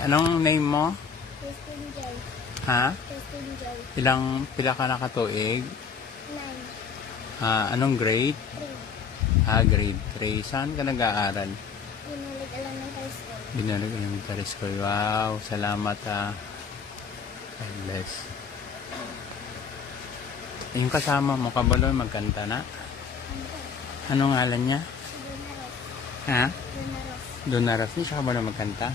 Anong name mo? Christine Joy. Ha? Christine Joy. Pila ka nakatuig? 9. Anong grade? 3. Grade 3. Saan ka nag-aaral? Pinalig Elementary School. Binalag Elementary School. Wow, salamat God bless. Yung kasama mo, kabalo, magkanta na? Anong ngalan niya? Donaros. Ha? Donaros. Donaras. Hindi siya kabalo magkanta?